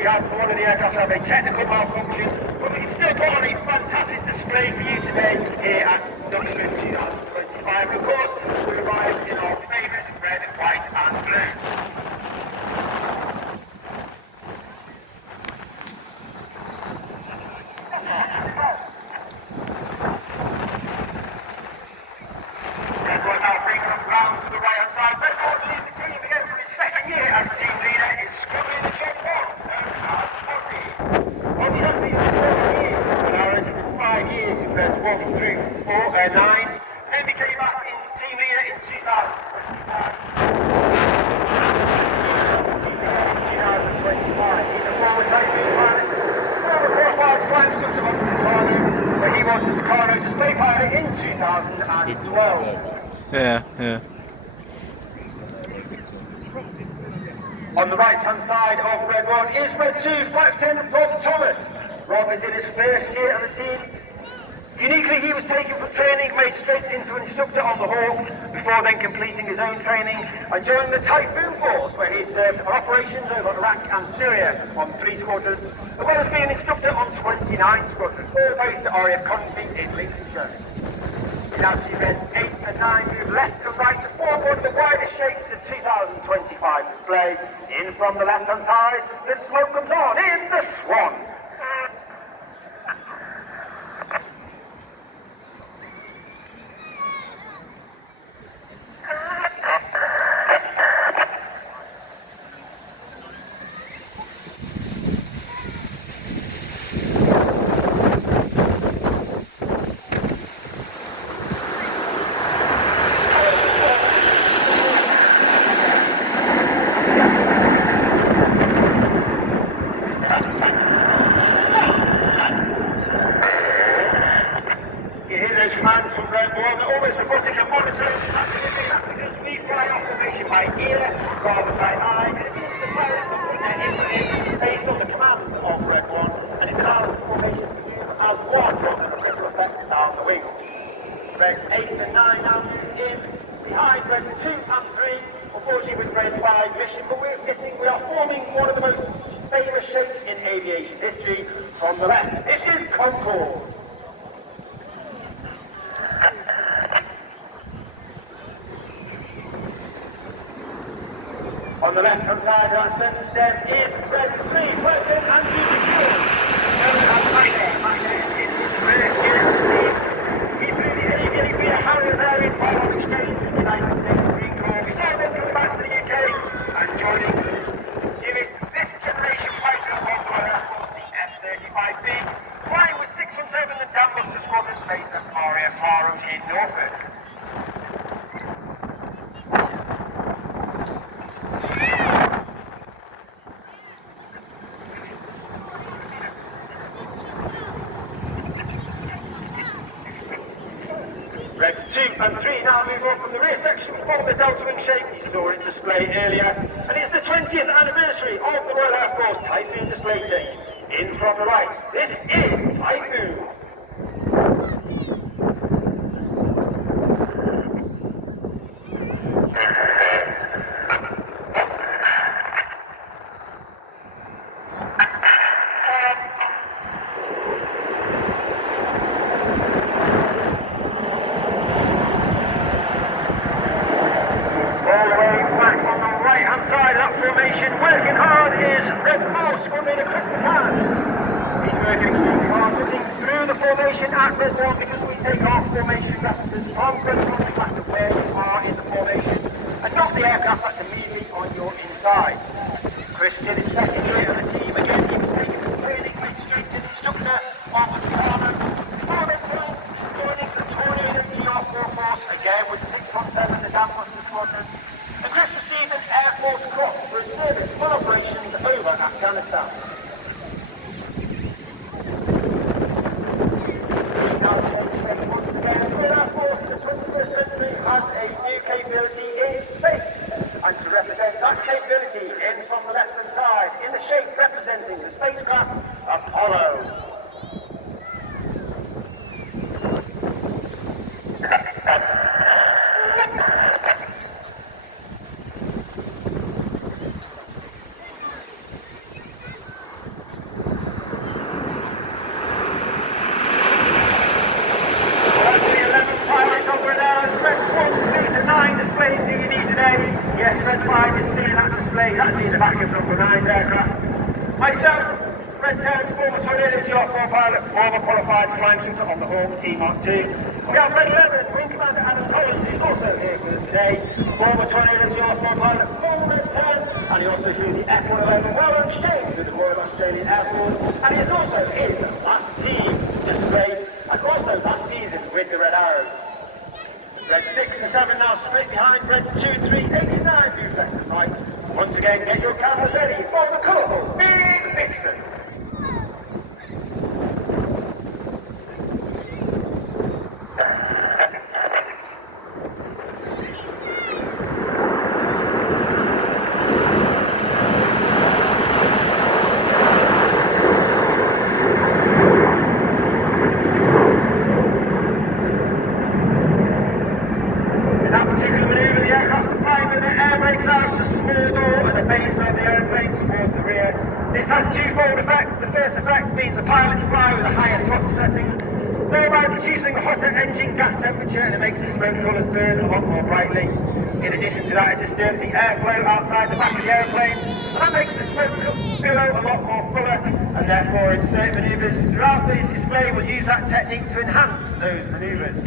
we had one of the aircraft have a technical malfunction, but we can still put on a fantastic display for you today here at Knutsford 2025. And of course, we arrived in our famous red, white and blue. Everyone now brings us round to the right-hand side. Red Bull leads the team again for his second year as team leader is scribbling the check one. Well, he's actually in 7 years, and now it's 5 years in Reds 1 through 9. Then became back in team leader in 2025. He's a former Typhoon pilot, former qualified flying instructor of Tucano, where he was the Tucano display pilot in 2012. Yeah. On the right-hand side of Red 1 is Red 2, Flight Attendant Rob Thomas. Rob is in his first year of the team. Uniquely, he was taken from training, made straight into an instructor on the Hawk, before then completing his own training and joining the Typhoon Force, where he served on operations over Iraq and Syria on 3 squadrons, as well as being an instructor on 29 squadrons, all based at RAF Constant in Lincolnshire. We now see Red 8 and 9 move left and right to form one of the widest shapes of 2025 display. In from the left-hand side, the smoke comes on in the Swan. Commands from Red 1 that always robotic and monitoring. That's because we fly off formation by ear rather than by eye, and it gives the pilot something their instrument based on the commands of Red 1, and it allows the formation to move as one rather than a ripple effect down the wing. Reds 8 and 9 now move in behind Reds 2 and 3. Unfortunately with Red 5 mission, but we are forming one of the most famous shapes in aviation history from the left. This is Concorde. On the left-hand side of that centre step is Red 3, Flight Attendant Andrew McCall. Known as Magnus in his first year of the team. He flew the AVB Harrier there in while on exchange with the United States Marine Corps. He saw them coming back to the UK and joining his fifth-generation fighter on board Air Force, the F-35B, flying with 617 and Dambuster Squadron based at RAF Harrow in Norfolk. Reds 2 and 3 now move on from the rear section from the delta wing shape you saw in display earlier, and it's the 20th anniversary of the Royal Air Force Typhoon display team. In from the right, this is Typhoon. Formation working hard is Red 4 Squadron leader Chris McCann. He's working extremely hard, looking through the formation at Red 1 because we take our formation references from Red 1 no matter where you are in the formation and not the aircraft that's immediately on your inside. Chris is in his second year of the team again. He was taken from training, made straight to instructor on the Tucano. Before then, joining the Tornado ER4 Force again with 617 the Dambuster Squadron. And Chris received an Air Force Cross for his service on operations over Afghanistan. Now demonstrating once again, the Air Force in the 21st century has a new capability in space. And to represent that capability in from the left-hand side, in the side is seeing that display. That's in the back of number 9 aircraft. Myself, Red 10, former Tornado GR4 pilot, former qualified flying shooter on the Hawk Team Mark 2. We have Red 11, Wing Commander Adam Collins, who's also here with us today, former Tornado GR4 pilot, former Red 10, and he also flew the F111 well exchange with the Royal Australian Air Force, and he is also in the last team display, and also last season with the Red Arrows. Red 6 and 7 now split behind Red 2, 3, 89 move left and right. Once again, get your cameras ready for the colourful Big Vixen. This has a twofold effect. The first effect means the pilots fly with a higher throttle setting, thereby reducing the hotter engine gas temperature, and it makes the smoke colours burn a lot more brightly. In addition to that, it disturbs the airflow outside the back of the aeroplane, and that makes the smoke billow a lot more fuller, and therefore in certain manoeuvres throughout the display we'll use that technique to enhance those manoeuvres.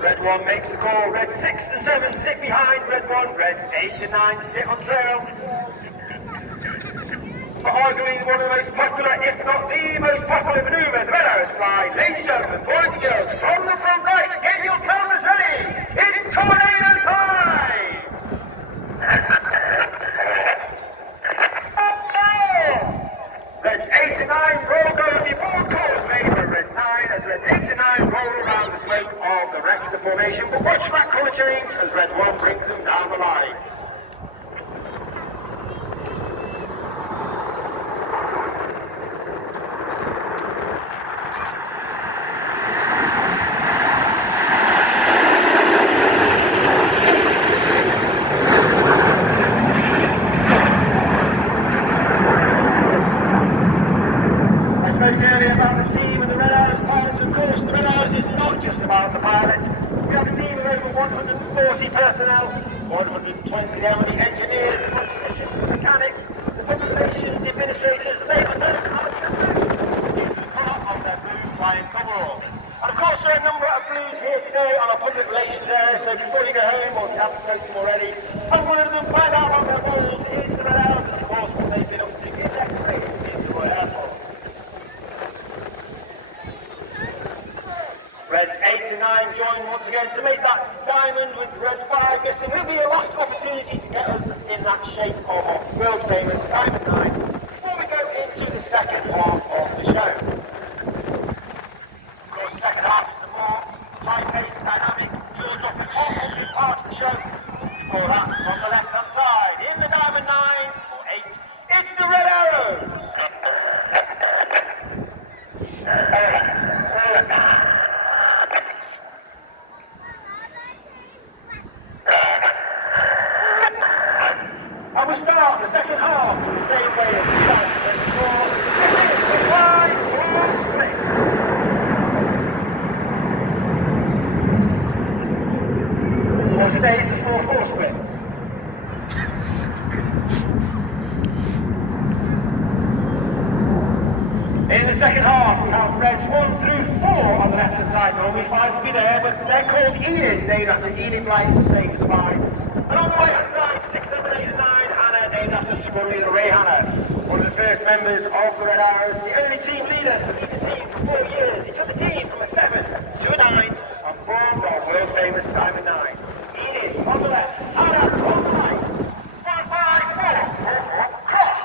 Red 1 makes the call, Red 6 and 7 stick behind Red 1, Red 8 and 9 sit on trail. For arguably one of the most popular, if not the most popular manoeuvre the Red Arrows fly, ladies and gentlemen, boys and girls, from the front right, get your cameras ready, it's tornado time! Reds 8 and 9 roll down the board calls made by Red 9 as Red 8 and 9 roll around the smoke of the rest of the formation, but watch that colour change as Red 1 brings them down the line. Personnel, 120 down the engineers, the mechanics, the publications, the administrators, they are there on their blue flying coveralls. And of course there are a number of blues here today on our public relations area, so before you go home or if you haven't spoken to them already, have one of them find out about their roles in the Red Arrows and of course what they've been up to in their career in the Royal Air Force. Reds 8 and 9 join once again to make that diamond with Red 5. This will be a last opportunity to get us in that shape of our world famous Diamond 9 before we go into the second half of the show. Of course, the second half is the more high-paced, dynamic, jaw-dropping, all-complete part of the show. Before that, on the left-hand side, in the Diamond 9 or 8, it's the Red Arrows. And we start the second half in the same way as 2024. This is the 5-4 split. Well, today is the 4-4 split. In the second half, we have Reds 1 through 4 on the left-hand side. Normally 5 will be there, but they're called Enid, named after Enid Blight, the same as 5. And on the right-hand side, 6, 7, 8 and 9, Hannah, named after Smurley and Ray Hannah, one of the first members of the Red Arrows, the only team leader to lead the team for 4 years. He took the team from a 7 to a 9 and formed our world-famous Diamond 9. Enid on the left, Hannah on the right. 5, 5, 4, cross.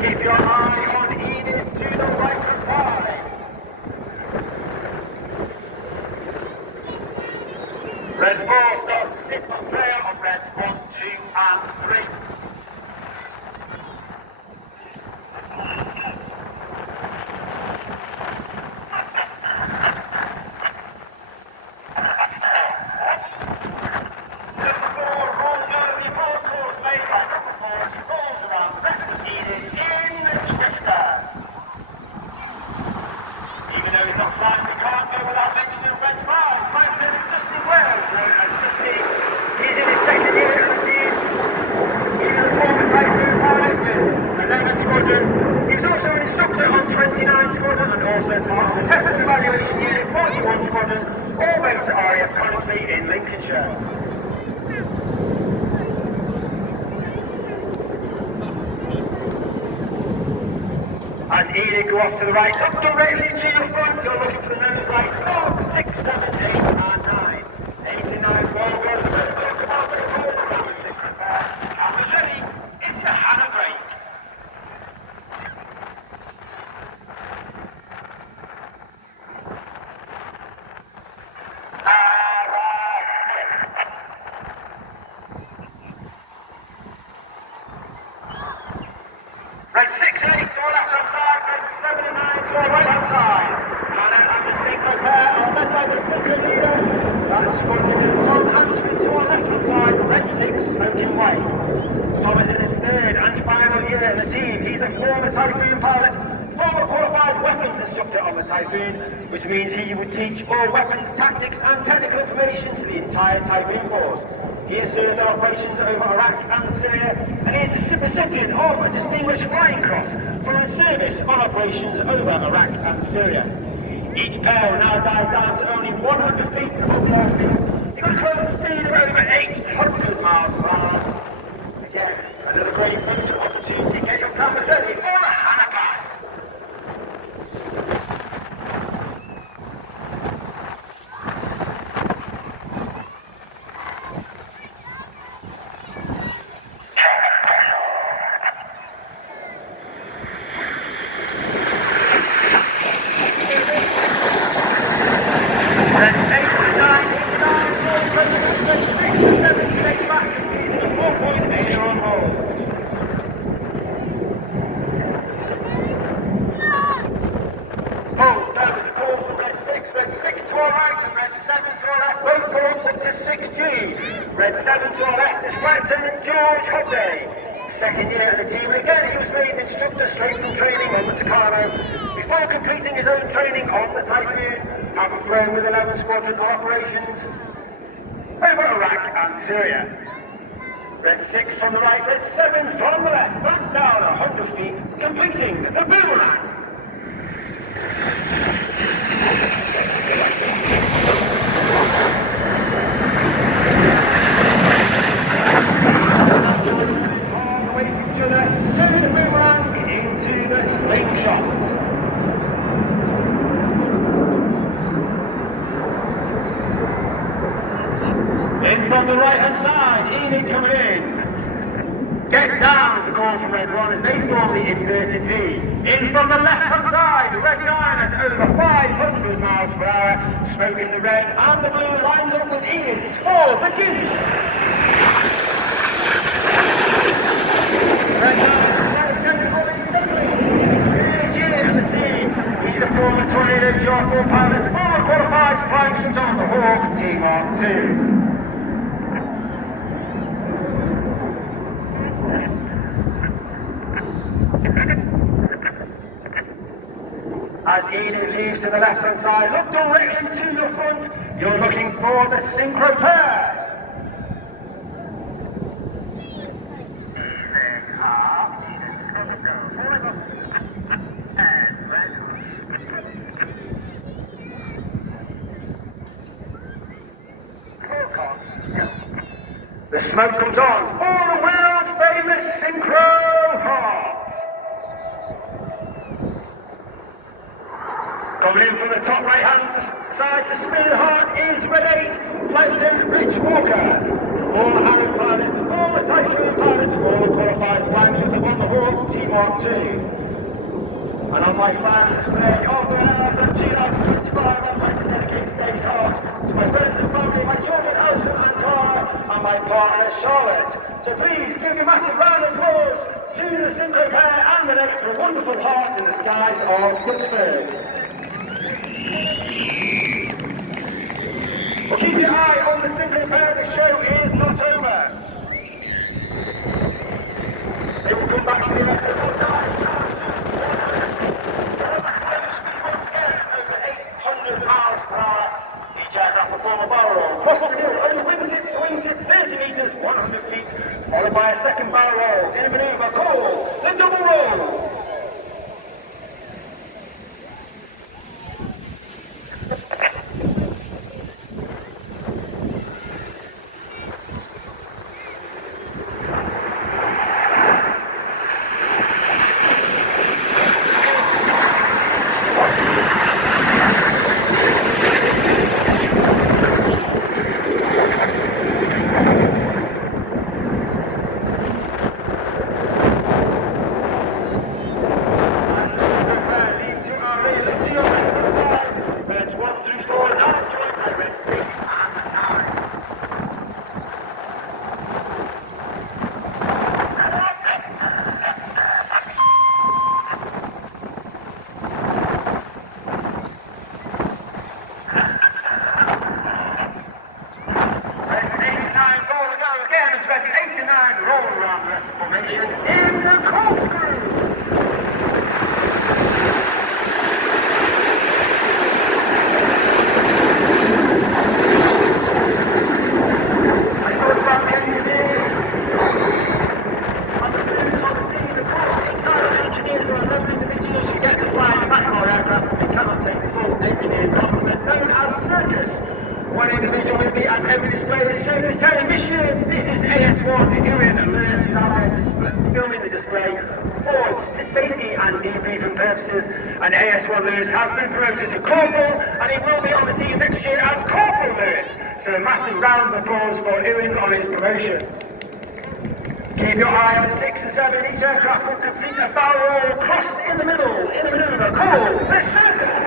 Keep your eye on Enid to the right-hand Even though he's not flying, we can't go without mentioning red 5. Mountain Justin Wells, known as Dusty. He's in his second year at the team. He's a former Typhoon pilot with 11 Squadron. He's also an instructor on 29 Squadron and also part of the Test and Evaluation Unit 41 Squadron, all based at RAF Coventry in Lincolnshire. As Enid go off to the right, look directly to your front, you're looking for the nose lights of 6, 7, 8 and 9. 8 and 9, well done. And we're ready, it's the Hannah break. Red 6 and 8 to our left hand side, red 7 and 9 to our right hand side. And the synchro pair are led by the synchro leader. That's squadron from Hampshire to our left hand side, red 6 smoking white. Tom is in his third and final year in the team. He's a former Typhoon pilot, former qualified weapons instructor on the Typhoon, which means he would teach all weapons, tactics and technical information to the entire Typhoon force. He has served in operations over Iraq and Syria, and he is the recipient of a Distinguished Flying Cross for his service on operations over Iraq and Syria. Each pair will now dive down to only 100 feet above the airfield. You've got a close speed of over 800 miles per hour. Again, another great photo opportunity. Get your cameras ready for the Hannah pass. Second year at the team, and again he was made instructor straight from training on the Tucano before completing his own training on the Typhoon, having flown with 11 Squadron operations over Iraq and Syria. Red 6 from the right, red 7 from the left, back down 100 feet, completing the boomerang. Turning the boomerang into the slingshot. In from the right hand side, Enid coming in. Get down is the call from red 1 as they form the inverted V. In from the left hand side, red 9 at over 500 miles per hour, smoking the red and the blue lines up with Enid's for the goose. Red 9 is now technically settling in his third year at the team. He's a former Tornado Jock 4 pilot, former qualified flying instructor on the Hawk T-Mark 2. As Enid leaves to the left hand side, look directly to your front. You're looking for the synchro pair. The smoke comes on for the world famous synchro heart. Coming in from the top right hand side to spin the heart is red 8, Lieutenant Rich Walker. Former Harrier pilot, former Typhoon pilot, former qualified flying instructor on the Hawk T-Mark 2. And on my final display of the hours of 2025, I'd like to dedicate today's heart to my friends and family, my children, Alison and Cara, and my partner, Charlotte. So please give a massive round of applause to the synchro pair and the next for a wonderful heart in the skies of Duxford. Well, keep your eye on the synchro pair, the show is not over. It will come back to the left of the time. in a maneuver called the double roll. One individual will be at every display of circus television. This is AS1 Ewan Lewis is out there filming the display for safety and debriefing purposes. And AS1 Lewis has been promoted to Corporal and he will be on the team next year as Corporal Lewis. So a massive round of applause for Ewan on his promotion. Keep your eye on 6 and 7. Each aircraft will complete a barrel roll cross in the middle in a maneuver called the circus.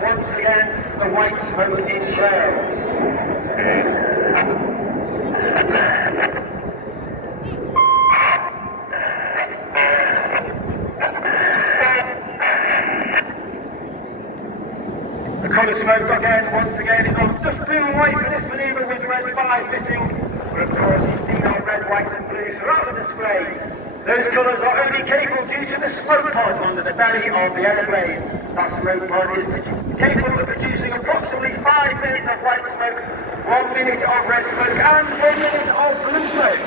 Once again, the white smoke in trails. The colour smoke again, once again, is on just blue and white for this manoeuvre with red 5 missing. But of course, you've seen our red, whites and blues throughout the display. Those colours are only capable due to the smoke pod under the belly of the aeroplane. That smoke pod is capable of producing approximately 5 minutes of white smoke, 1 minute of red smoke and 1 minute of blue smoke.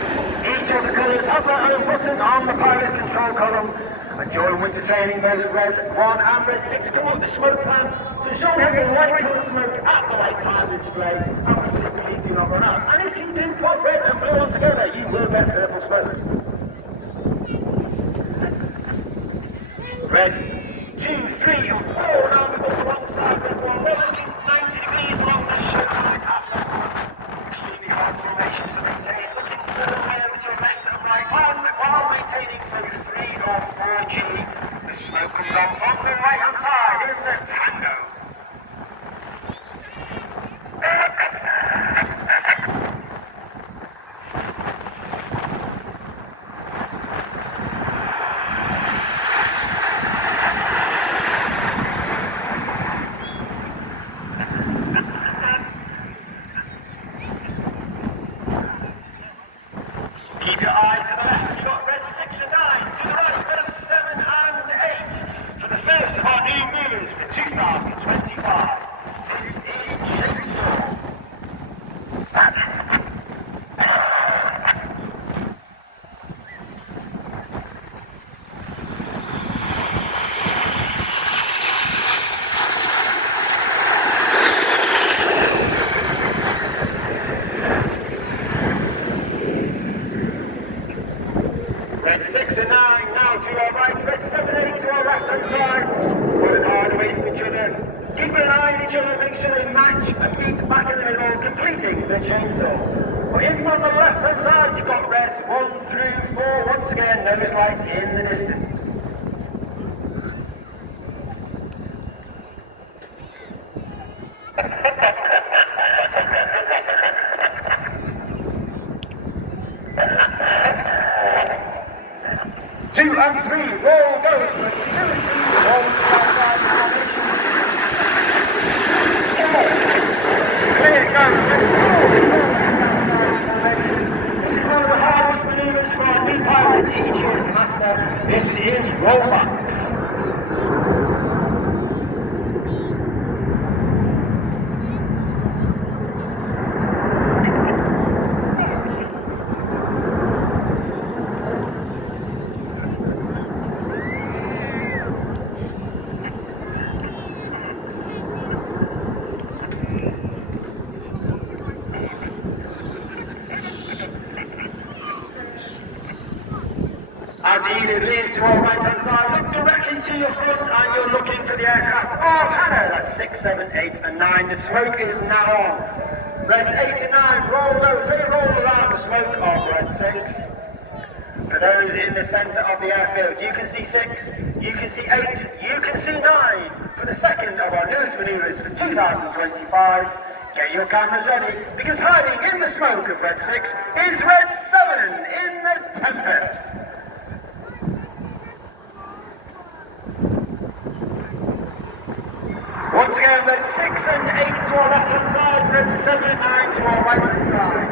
Each of the colours have their own button on the pilot control column. And during winter training, those red 1 and red 6 come up the smoke plan to show heavy white colour smoke at the right time of display, and we simply do not run out. And if you do put red and blue on together, you will get purple smoke. Reds 2, 3 and 4 now we go alongside red 1. We're looking 90 degrees along the shoulder line up. Extremely hard formation to maintain, looking forward to your left and right on while maintaining close 3 or 4G. The smoke comes on from the right hand side in the tango. Keep your eye to the left, you've got red 6 and 9, to the right, red 7 and 8, for the first of our new movers for 2025. This is Chainsaw. Red 6 and 9 now to our right, red 7 and 8 to our left hand side. Pulling hard away from each other. keeping an eye on each other, make sure they match and meet back in the middle, completing the chainsaw. But in from the left-hand side, you've got reds 1 through 4. Once again, nose light in the distance. Two and three, roll goes for 2 and 3, roll to the outside formation. Clear goes This is one of the hardest manoeuvres for a new pilot each year's master. This is rollbacks. As Enid leans to our right-hand side, look directly to your front and you're looking for the aircraft of Hannah. That's 6, 7, 8 and 9. The smoke is now on. Reds 8 and 9, roll those. They roll around the smoke of red 6. For those in the centre of the airfield, you can see 6, you can see 8, you can see 9. For the second of our newest manoeuvres for 2025, get your cameras ready, because hiding in the smoke of red 6 is red 7 in the Tempest. Once again, red 6 and 8 to our left-hand side, red 7 and 9 to our right-hand side.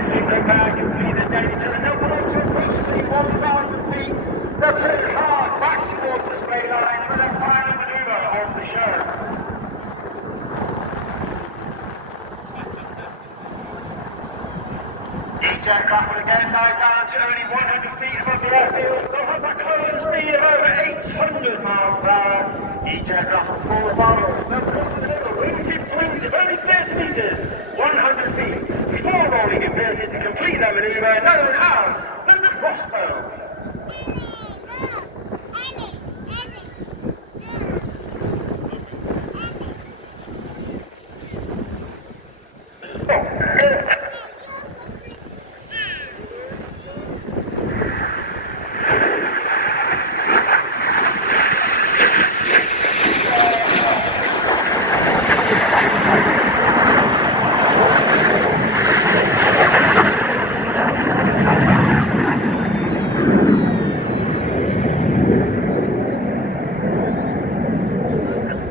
The single pair complete the day to the number to approximately 1,000 feet. They'll turn hard back towards the spray line for their final manoeuvre of the show. Each aircraft will again dive down to only 100 feet above the airfield. They'll have a closing speed of over 800 miles per hour. Each aircraft will fall apart. They'll cross the middle, wingtip to wingtip, only 30 metres, 100 feet, before rolling inverted to complete their manoeuvre known as the crossbow.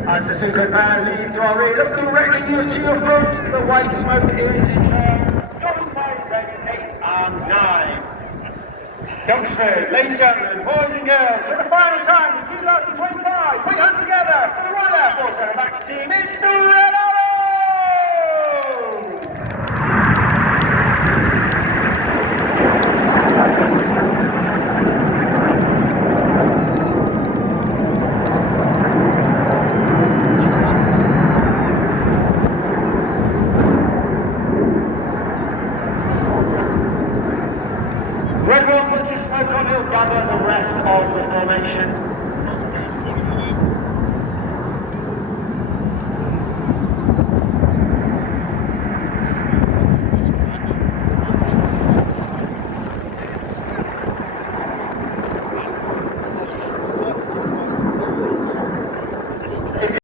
As the single pair leaves our rear, look directly to your front. The white smoke is in trail, joined by red 8 and 9. Youngsters, ladies and gentlemen, boys and girls, for the final time in 2025, put your hands together for the Royal Air Force and the back team. It's the Red Arrow! Red One puts his smoke on, he'll gather the rest of the formation.